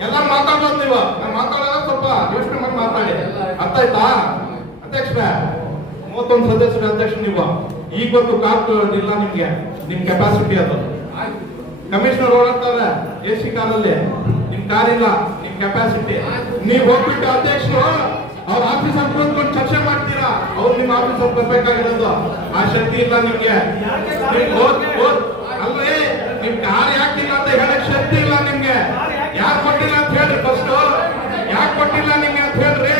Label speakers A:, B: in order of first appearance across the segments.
A: ಎಲ್ಲ ಮಾತಾಡೋದು ನೀವು ನಾನು ಮಾತಾಡೋದು ಸ್ವಲ್ಪ ಯೋಚನೆ ಮಾಡಿ ಮಾತಾಡಿ. ಅರ್ಥ ಆಯ್ತಾ ಅಧ್ಯಕ್ಷರೇ ಮೂವತ್ತೊಂದು ಸದಸ್ಯರ ಅಧ್ಯಕ್ಷ ನೀವು. ಈಗ ಬಂದು ಕಾರ್ ಇಲ್ಲ ನಿಮ್ಗೆ. ನಿಮ್ ಕೆಪಾಸಿಟಿ ಅದು. ಕಮಿಷನರ್ ಓಡಾಡ್ತಾರೆ ಎ ಸಿ ಕಾರಲ್ಲಿ. ನಿಮ್ ಕಾರ್ ಇಲ್ಲ ನಿಮ್ ಕೆಪಾಸಿಟಿ ನೀವ್ ಹೋಗ್ಬಿಟ್ಟು ಅಧ್ಯಕ್ಷರು ಅವ್ರ ಆಫೀಸ್ ಕೂತ್ಕೊಂಡು ಚರ್ಚೆ ಮಾಡ್ತೀರಾ? ಅವ್ರು ನಿಮ್ ಆಫೀಸ್ ಹೋಗ್ಬೇಕಾಗಿರೋದು ಬರ್ಬೇಕಾಗಿರೋದು. ಆ ಶಕ್ತಿ ಇಲ್ಲ ನಿಮ್ಗೆ ನೀವ್ ಹೋಗ್- ಹೋಗ್- ಅಲ್ರಿ ನಿಮ್ ಕಾರ್ ಯಾಕಿಲ್ಲ ಅಂತ ಹೇಳಕ್ ಶಕ್ತಿ ಇಲ್ಲ ನಿಮ್ಗೆ ಯಾಕೆ ಕೊಟ್ಟಿಲ್ಲ ಅಂತ ಹೇಳ್ರಿ ಫಸ್ಟ್ ಯಾಕೆ ಕೊಟ್ಟಿಲ್ಲ ನಿಮ್ಗೆ ಅಂತ ಹೇಳ್ರಿ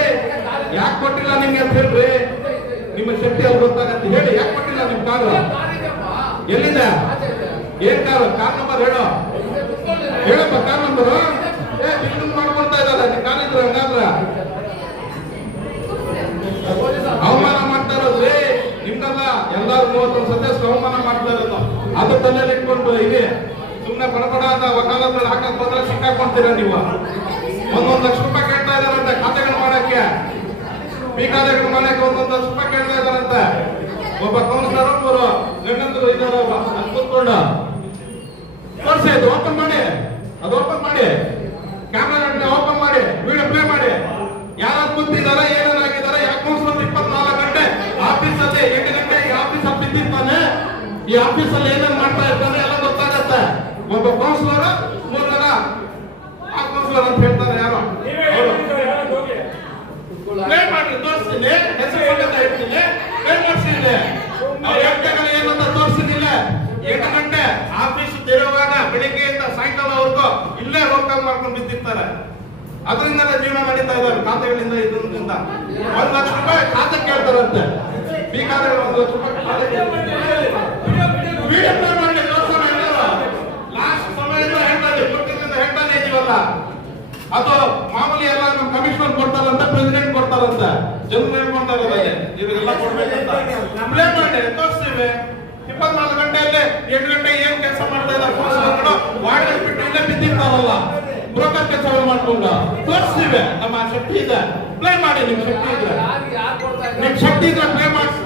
A: ಯಾಕೆ ಹೇಳ್ರಿ ನಿಮ್ಮ ಶಕ್ತಿ ಅಲ್ಲಿ ಗೊತ್ತಾಗತ್ತೆ ಹೇಳಿ ಯಾಕೆ ಕೊಟ್ಟಿಲ್ಲ ನಿಮ್ ಕಾರು ಎಲ್ಲಿಂದ? ಏನ್ ಕಾರು ಕಾರ್ ನಂಬರ್ ಹೇಳು. ಹೇಳಪ್ಪ ಕಾರ್ ನಂಬರ್ ಏ ಬಿಲ್ಡಿಂಗ್ ಮಾಡ್ಕೊಳ್ತಾ ಇದ್ದಾರ ನಿಮ್ ಕಾರ್ ಇದ್ರೆ ಹಂಗಾದ್ರ. ಅವಮಾನ ಮಾಡ್ತಾ ಇರೋದ್ರಿ ನಿಮ್ದಲ್ಲ? ಎಲ್ಲಾರು ಮೂವತ್ತೊಂದು ಸದಸ್ಯರು ಅವಮಾನ ಮಾಡ್ತಾ ಇರೋದು. ಅದು ತಲೆಯಲ್ಲಿ ಇಟ್ಕೊಂಡು ಇದೆ ಸುಮ್ನೆ ಬಡಬಡ ಅಂತ ವಕಾಲತ್ರ ಹಾಕಕ್ ಬಂದ್ರೆ ಸಿಕ್ಕಾಕೊಂತೀರ ನೀವು? ಒಂದೊಂದು ಲಕ್ಷ ರೂಪಾಯಿ ಕೇಳ್ತಾ ಇದಾರಂತೆ ಖಾತೆಗಳು ಮಾಡಕ್ಕೆ. ಈ ಮನೆಗೆ ಒಂದೊಂದು ಲಕ್ಷ ಕೇಳ್ತಾ ಇದಾರಂತೆ ಒಬ್ಬ ಕೌನ್ಸಿಲರ್ ಒಬ್ಬರು ಗಂಡಂದ್ರು ಇದಾರ ಕೂತ್ಕೊಂಡ. ತೋರಿಸಿ, ಅದು ಓಪನ್ ಮಾಡಿ. ಅದು ಓಪನ್ ಮಾಡಿ. ಕ್ಯಾಮರಾ ಓಪನ್ ಮಾಡಿ. ವಿಡಿಯೋ ಪ್ಲೇ ಮಾಡಿ. ಯಾರು ಕೂತಿದ್ದಾರೆ ಏನಾಗಿದ್ದಾರೆ ಯಾಕೆ ಕೌನ್ಸಿಲರ್ ಇಪ್ಪತ್ನಾಲ್ಕು ಗಂಟೆ ಆಫೀಸ್ ಅಲ್ಲಿ ಎಂಟು ಗಂಟೆ ಈ ಆಫೀಸ್ ಅಲ್ಲಿ ಬಿದ್ದಿರ್ತಾನೆ ಈ ಆಫೀಸ್ ಅಲ್ಲಿ ಮಾಡ್ತಾ ಇರ್ತಾನೆ ಎಲ್ಲ ಗೊತ್ತಾಗತ್ತೆ. ಒಬ್ಬ ಕೌನ್ಸಿಲರ್ ಮೂರು ಜನ ಆ ಕೌನ್ಸಿಲರ್ ಅಂತ ಹೇಳ್ತಾರೆ ಯಾರು ಪ್ಲೇ ಮಾಡಿ ತೋರಿಸ್ತೀನಿ ಹೆಸರು ಎಂಟು ಗಂಟೆ ಆಫೀಸ್ ಬೆಳಿಗ್ಗೆಯಿಂದ ಇಲ್ಲೇ ಮಾಡ್ಕೊಂಡು ಬಿದ್ದಿರ್ತಾರೆ. ಅದರಿಂದಲೇ ಜೀವನ ನಡೀತಾ ಖಾತೆಗಳಿಂದ ಇದರಿಂದ ಒಂದ್ ಲಕ್ಷ ರೂಪಾಯಿ ಖಾತೆ ಕೇಳ್ತಾರಂತೆ. ಬೇಕಾದ್ರೆ ಒಂದು ಲಕ್ಷ ರೂಪಾಯಿ ವಿಡಿಯೋ ಪ್ಲೇ ಮಾಡಿ ಲಾಸ್ಟ್ ಸಮಯದಿಂದ ಹೇಳ್ತಾರೆ ಕೊಟ್ಟಿದ್ದರಿಂದ ಹೇಳ್ತಾನೆ ಇದೀವಲ್ಲ ಅದು ಮಾಮೂಲಿ ಎಲ್ಲ ನಮ್ಮ ಕಮಿಷನರ್ ಕೊಡ್ತಾರಂತ ಪ್ರೆಸಿಡೆಂಟ್ ಕೊಡ್ತಾರಂತ ಹೇಳ್ಕೊಂತಾರೆ ಇದೆಲ್ಲ ಕೊಡ್ಬೇಕಂತ. ಪ್ಲೇ ಮಾಡಿ ತೋರಿಸ್ತೀವಿ. ಇಪ್ಪತ್ನಾಲ್ಕು ಗಂಟೆಯಲ್ಲಿ ಎಂಟು ಗಂಟೆ ಏನ್ ಕೆಲಸ ಮಾಡ್ತಾ ಇದ್ದಾರೆ ವಾರ್ಡ್ ಬಿಟ್ಟು ಇಲ್ಲೇ ಬಿದ್ದಿರ್ತಾರಲ್ಲ. ಬ್ರೋಕರ್ ಕೆಲಸ ಮಾಡ್ಕೊಂಡು. ತೋರಿಸ್ತೀವಿ. ನಮ್ಮ ಶಕ್ತಿ ಇದೆ. ಪ್ಲೇ ಮಾಡಿ ನಿಮ್ ಶಕ್ತಿ ಇದೆ. ನಿಮ್ ಶಕ್ತಿ ಇದ್ರೆ ಪ್ಲೇ ಮಾಡಿಸಿ.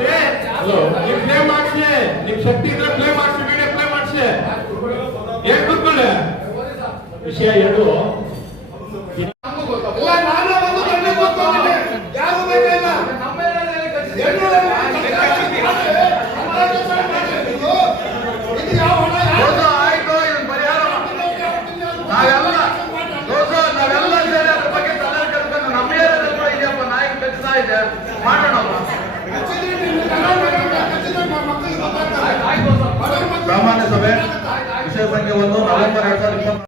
A: ನಿಮ್ ಪ್ಲೇ ಮಾಡಿಸಿ. ನಿಮ್ ಶಕ್ತಿ ಇದ್ರೆ ಪ್ಲೇ ಮಾಡಿಸಿ ವಿಡಿಯೋ ಪ್ಲೇ ಮಾಡಿಸಿ. ಏನ್ ಕೂತ್ಕೊಳ್ಳಿ? ವಿಷಯ ಹೇಳು
B: ಇಲ್ಲ, ನಾನೇ ಬಂದು ದಂಡೆ ಕೂತ್ಕೊಂಡಿದ್ದೆ. ಯಾರು ಬೇಕಾಗಿಲ್ಲ. ಎಲ್ಲರೂ ಇದು ಇದು ಯಾವ ಹಣ ಯಾರು
C: ಹೌದು, ಆಯ್ತು, ಇದನ್ನ ಪರಿಹಾರ ನಾವೆಲ್ಲ ನಾವೆಲ್ಲ ಸೇರಿ ಅದ್ರ ಬಗ್ಗೆ ತಲೆ ಕೆಡ್ಸ್ಕೊಂಡು ನಮ್ಮ ಏರಿಯಾದಲ್ಲಿ ಕೂಡ ಇದೆಯಪ್ಪ ನಾಯಿ ಕಚ್ತಾ ಇದೆ.
B: ಮಾಡೋಣಪ್ಪ.
C: ಸಾಮಾನ್ಯ ಸಭೆ ವಿಷಯ ಸಂಖ್ಯೆ ಒಂದು ನವೆಂಬರ್ ಎರಡ್ ಸಾವಿರದ ಇಪ್ಪತ್ತ್